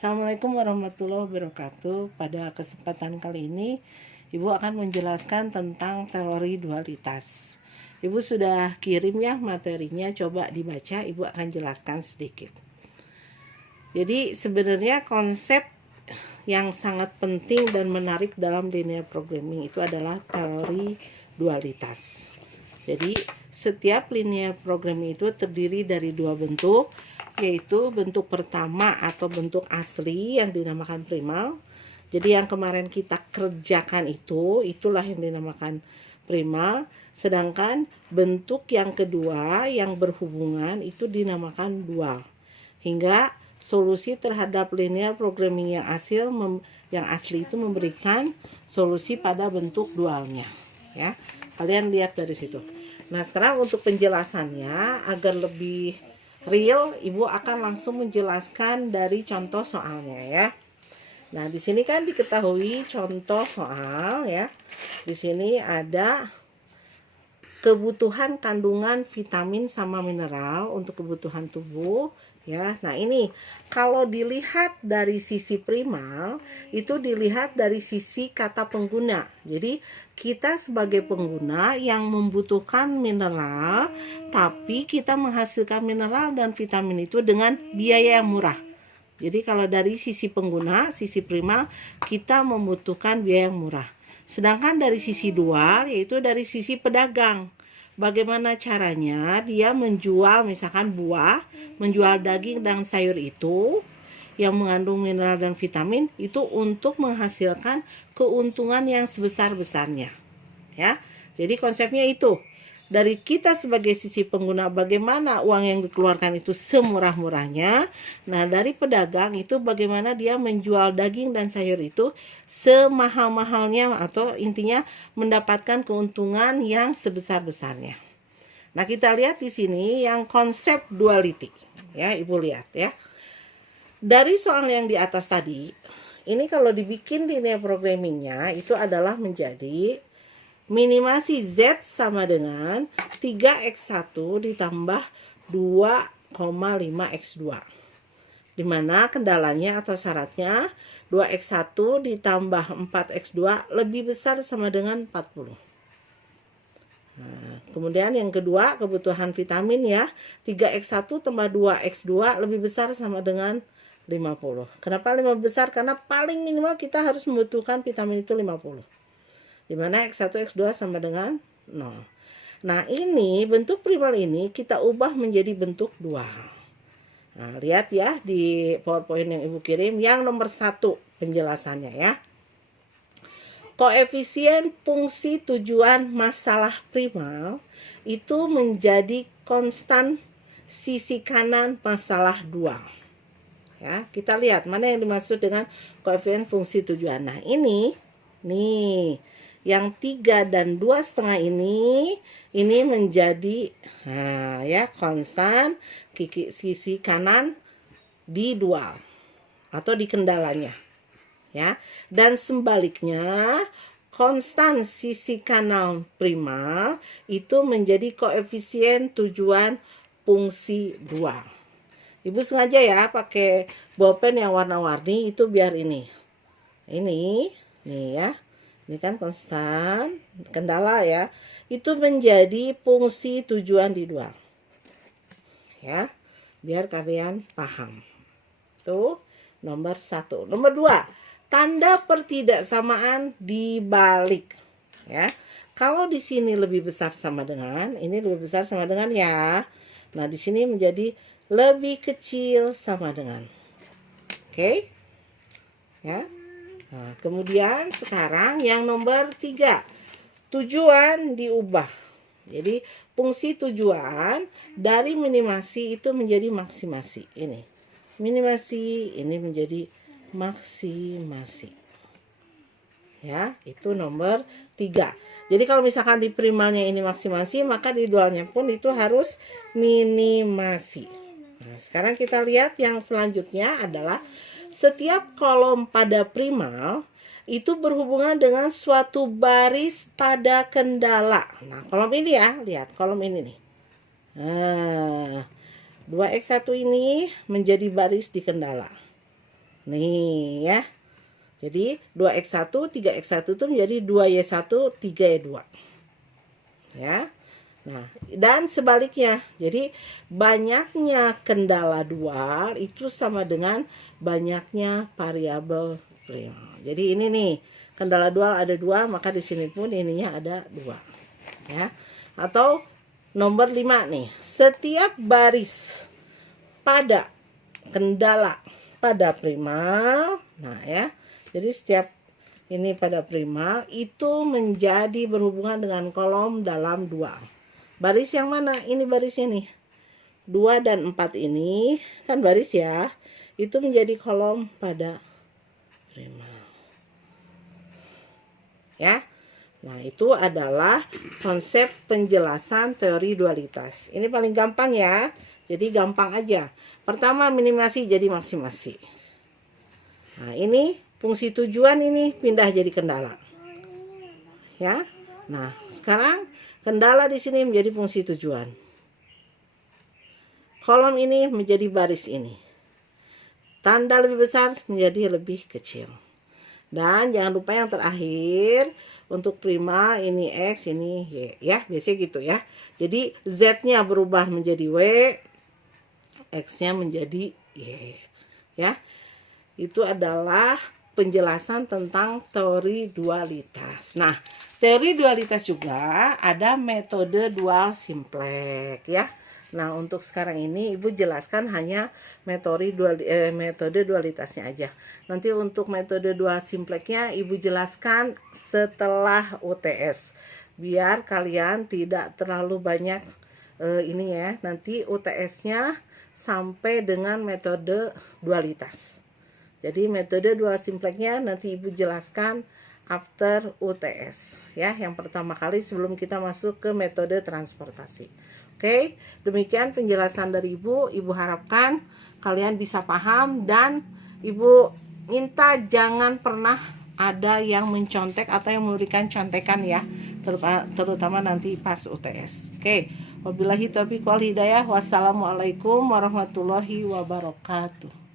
Assalamualaikum warahmatullahi wabarakatuh. Pada kesempatan kali ini, Ibu akan menjelaskan tentang teori dualitas. Ibu sudah kirim ya materinya, coba dibaca, Ibu akan jelaskan sedikit. Jadi sebenarnya konsep yang sangat penting dan menarik dalam linear programming itu adalah teori dualitas. Jadi setiap linear programming itu terdiri dari dua bentuk, yaitu bentuk pertama atau bentuk asli yang dinamakan primal. Jadi yang kemarin kita kerjakan itulah yang dinamakan primal. Sedangkan bentuk yang kedua yang berhubungan itu dinamakan dual. Hingga solusi terhadap linear programming yang asli itu memberikan solusi pada bentuk dualnya. Ya, kalian lihat dari situ. Nah, sekarang untuk penjelasannya agar lebih real, Ibu akan langsung menjelaskan dari contoh soalnya ya. Nah, di sini kan diketahui contoh soal ya. Di sini ada kebutuhan kandungan vitamin sama mineral untuk kebutuhan tubuh ya. Nah, ini kalau dilihat dari sisi primal, itu dilihat dari sisi kata pengguna. Jadi kita sebagai pengguna yang membutuhkan mineral, tapi kita menghasilkan mineral dan vitamin itu dengan biaya yang murah. Jadi kalau dari sisi pengguna, sisi primal, kita membutuhkan biaya yang murah. Sedangkan dari sisi dual, yaitu dari sisi pedagang. Bagaimana caranya dia menjual misalkan buah, menjual daging dan sayur itu yang mengandung mineral dan vitamin itu untuk menghasilkan keuntungan yang sebesar-besarnya. Ya. Jadi konsepnya itu. Dari kita sebagai sisi pengguna, bagaimana uang yang dikeluarkan itu semurah-murahnya. Nah, dari pedagang itu bagaimana dia menjual daging dan sayur itu semahal-mahalnya, atau intinya mendapatkan keuntungan yang sebesar-besarnya. Nah, kita lihat di sini yang konsep duality. Ya, Ibu lihat ya. Dari soal yang di atas tadi, ini kalau dibikin linear programmingnya itu adalah menjadi minimasi Z sama dengan 3x1 ditambah 2,5x2. Dimana kendalanya atau syaratnya 2x1 ditambah 4x2 lebih besar sama dengan 40. Nah, kemudian yang kedua kebutuhan vitamin ya, 3x1 tambah 2x2 lebih besar sama dengan 50. Kenapa 5 besar? Karena paling minimal kita harus membutuhkan vitamin itu 50. Dimana X1, X2 sama dengan 0. Nah, ini bentuk primal ini kita ubah menjadi bentuk dual. Nah, lihat ya di PowerPoint yang Ibu kirim yang nomor 1 penjelasannya ya. Koefisien fungsi tujuan masalah primal itu menjadi konstan sisi kanan masalah dual. Ya, kita lihat mana yang dimaksud dengan koefisien fungsi tujuan. Nah, ini nih yang 3 dan 2,5 ini menjadi ya konstan sisi kanan di dual atau di kendalanya ya, dan sebaliknya konstan sisi kanan primal itu menjadi koefisien tujuan fungsi dual. Ibu sengaja ya pakai bolpen yang warna-warni itu biar ini nih ya. Ini kan konstan, kendala ya. Itu menjadi fungsi tujuan di dual. Ya, biar kalian paham. Itu nomor 1. Nomor 2, tanda pertidaksamaan dibalik. Ya, kalau di sini lebih besar sama dengan, ini lebih besar sama dengan ya. Nah, di sini menjadi lebih kecil sama dengan. Oke? Ya. Nah, kemudian sekarang yang nomor 3, tujuan diubah. Jadi fungsi tujuan dari minimasi itu menjadi maksimasi. Ini minimasi, ini menjadi maksimasi. Ya, itu nomor 3. Jadi kalau misalkan di primalnya ini maksimasi, maka di dualnya pun itu harus minimasi. Nah, sekarang kita lihat yang selanjutnya adalah setiap kolom pada primal itu berhubungan dengan suatu baris pada kendala. Nah, kolom ini ya, lihat kolom ini nih. Nah, 2x1 ini menjadi baris di kendala. Nih ya. Jadi 2x1, 3x1 itu menjadi 2y1, 3y2. Ya. Nah, dan sebaliknya. Jadi banyaknya kendala dual itu sama dengan banyaknya variabel primal. Jadi ini nih, kendala dual ada 2, maka di sini pun ininya ada 2. Ya. Atau nomor 5 nih. Setiap baris pada kendala pada primal. Nah, ya. Jadi setiap ini pada primal itu menjadi berhubungan dengan kolom dalam dual. Baris yang mana? Ini barisnya nih. 2 dan 4 ini kan baris ya. Itu menjadi kolom pada primal. Ya. Nah, itu adalah konsep penjelasan teori dualitas. Ini paling gampang ya. Jadi gampang aja. Pertama minimasi jadi maksimasi. Nah, ini fungsi tujuan ini pindah jadi kendala. Ya. Nah, sekarang kendala di sini menjadi fungsi tujuan. Kolom ini menjadi baris ini. Tanda lebih besar menjadi lebih kecil. Dan jangan lupa yang terakhir, untuk prima ini X, ini Y. Ya, biasanya gitu ya. Jadi Z-nya berubah menjadi W, X-nya menjadi Y. Ya. Itu adalah penjelasan tentang teori dualitas. Nah, teori dualitas juga ada metode dual simplex ya. Nah, untuk sekarang ini Ibu jelaskan hanya metode dualitasnya aja. Nanti untuk metode dual simplexnya Ibu jelaskan setelah UTS. Biar kalian tidak terlalu banyak ini ya. Nanti UTS-nya sampai dengan metode dualitas. Jadi metode dual simplexnya nanti Ibu jelaskan after UTS ya, yang pertama kali sebelum kita masuk ke metode transportasi. Oke, demikian penjelasan dari Ibu. Ibu harapkan kalian bisa paham dan Ibu minta jangan pernah ada yang mencontek atau yang memberikan contekan ya, terutama nanti pas UTS. Oke, wabillahi taufiq wal hidayah. Wassalamualaikum warahmatullahi wabarakatuh.